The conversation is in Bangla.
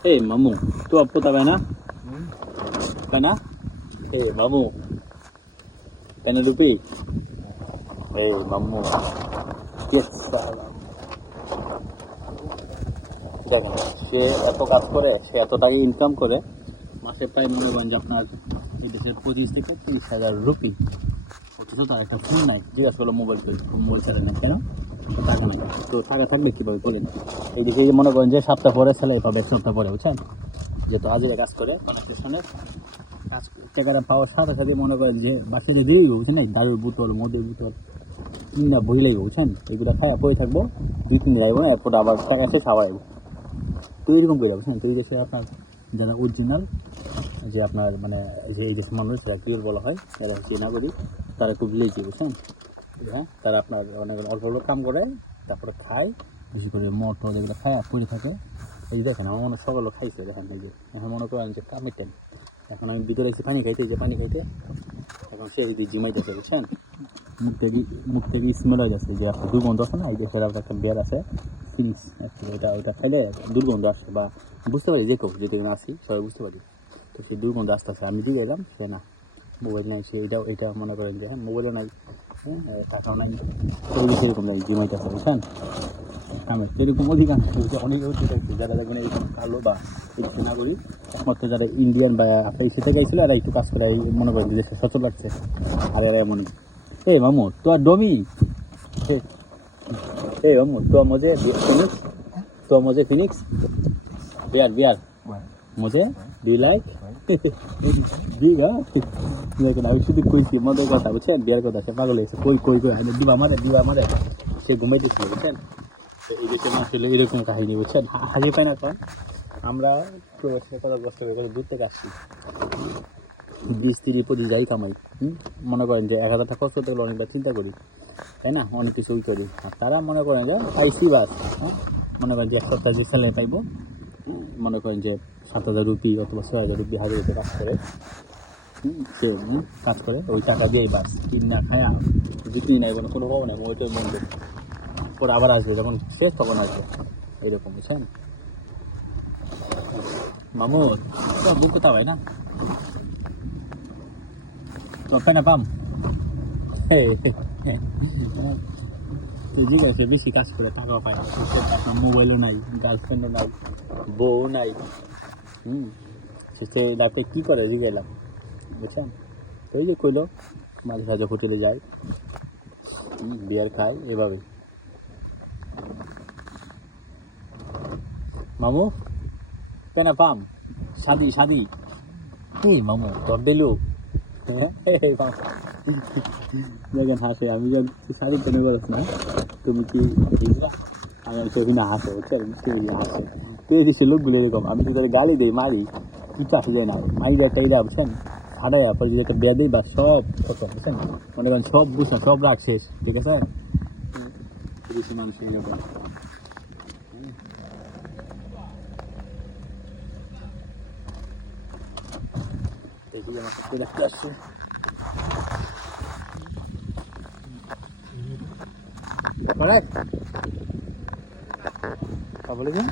Hey, mamu, tu apa tak pernah? Pernah? Hey, mamu. Pernah lupi? Hey, mamu. Yes, salam. দেখেন সে এত কাজ করে সে এত টাকা ইনকাম করে মাসে প্রায় মনে করেন যে আপনার দেশের পঁচিশ থেকে তিরিশ হাজার রুপি অথচ তার একটা ফোন নাই জিজ্ঞাসা করল মোবাইল মোবাইল সেটা নেই কেন টাকা নাই তো টাকা থাকবে কীভাবে বলেন? এইদিকে মনে করেন যে সপ্তাহ পরে স্যালারি পাবে, এক সপ্তাহ পরে, বুঝছেন? যেহেতু আজকে কাজ করে কনস্ট্রাকশনের কাজ টাকাটা পাওয়ার সাথে সাথে মনে করেন যে বাকি যে দিলেই বুঝছেন না, দারুর বোতল, মদের বোতল কিনা বইলেই বুঝছেন? এগুলো খায় পরে থাকব, দুই, তিন দিন লাগবো এরপর আবার টাকা শেষ আবার আসব তো এরকম করে, বুঝছেন? তো এই দেশে আপনার যারা অরিজিনাল যে আপনার মানে যে এই দেশের মানুষ যারা ক্লিয়ার বলা হয়, যারা হচ্ছে নাগরিক, তারা একটু ভিলেজি বুঝছেন? হ্যাঁ তারা আপনার অনেক অল্প অল্প কাম করে, তারপরে খায়। বেশি করে মদ টদ এগুলো খায় পরে থাকে। এই যে দেখেন, আমার মনে হয় সকালে খাইছে, দেখেন এই যে। এখন মনে করেন যে টাইম এখন আমি ভিতরে এসে পানি খাইতে, যে পানি খাইতে, এখন সে যদি জিমাইতেছে, বুঝছেন? মুখ থেকে মুখ থেকে স্মেল হয়ে যাচ্ছে যে একটা দুর্গন্ধ আছে না? এই দেশের আবার একটা বিয়ার আছে ফিনিক্স এটা এটা খাইলে দুর্গন্ধ আসে, বা বুঝতে পারি যে কেউ, যদি আসি সবাই বুঝতে পারি। তো সেই দুর্গন্ধ আসতে আসে আমি দিয়ে গেলাম সে না মোবাইল নাই, সে এটাও এটা মনে করেন যে হ্যাঁ মোবাইলও নাই। নাই সেই বিষয়ে এরকম যায় জিমাইতেছে বুঝছেন আমি এরকম অধিকাংশ অনেক হচ্ছে যারা দেখবেন এরকম কালো বা এরকম নাগরিক একমাত্র যারা ইন্ডিয়ান বা এই সেটা গাইছিল এরা একটু কাজ করে মনে করেন দেশে সচল লাগছে আর এরা এমনই এই মামু তো আর ডমি এই মামু তো মজে ফিনিক্স তো মজে ফিনিক্স বিয়ার বিয়ার মজে ডি লাইক দেখেন আমি শুধু কইছি মদের কথা বুঝছেন বিয়ার কথা পাগল হয়েছে কই কই কই আইনে দিবা মারে দিবা মারে সে ঘুমাইতেছিল বুঝছেন এই দেশের কাহিনী বুঝছেন হাসি পায় না কারণ আমরা কত কষ্ট বিশ তিরিশ পঁচিশ যাই কামাই? মনে করেন যে এক হাজার টাকা খরচ করতে গেলে অনেকবার চিন্তা করি তাই না অনেক কিছুই করি আর তারা মনে করেন যে পাইসি বাস হ্যাঁ মনে করেন যে এক সপ্তাহ যে স্যালারি পাইবো মনে করেন যে সাত হাজার রুপি অথবা ছয় হাজার রুপি হাজার রুপি কাজ করে সে কাজ করে ওই টাকা দিয়েই বাস কিন না খায়া বিক্রি নাই কোনো কোনো পাবো না ওইটাই মন দেবে পরে আবার আসবে যখন শেষ তখন আসবে এরকম বুঝছেন মামুর তো মুখ কোথাও হয় না তো পেনা পাম তো আছে বেশি কাজ করে টাকা পায় না মোবাইলও নাই গার্লফ্রেন্ডও নাই বউ নাই। হুম সে লাইফে কী করে? জিগেলাম বুঝছেন? এই যে কইলো, মাঝে সাঝে হোটেলে যায় বিয়ার খায় এভাবে। মামু, কেনা পাম? শাদি শাদি কি মামু, তোর বেলু দেখেন হাসে আমি শাদি কেন করছ না তুমি কি আমি চোখি না হাসে হাসে এই দেশের লোকগুলো এরকম আমি তো গালি দিই মারি কিছু আসে যায় না মাইরা টাইরা বুঝছেন ছাড়াই পরে যদি একটা বেয়া বা সব কত বুঝছেন মনে করেন সব বুঝছেন সব রাগ শেষ ঠিক আছে মানুষ এরকম দেখি আমার সাথে দেখতে আসছে Correct? Apa lagi?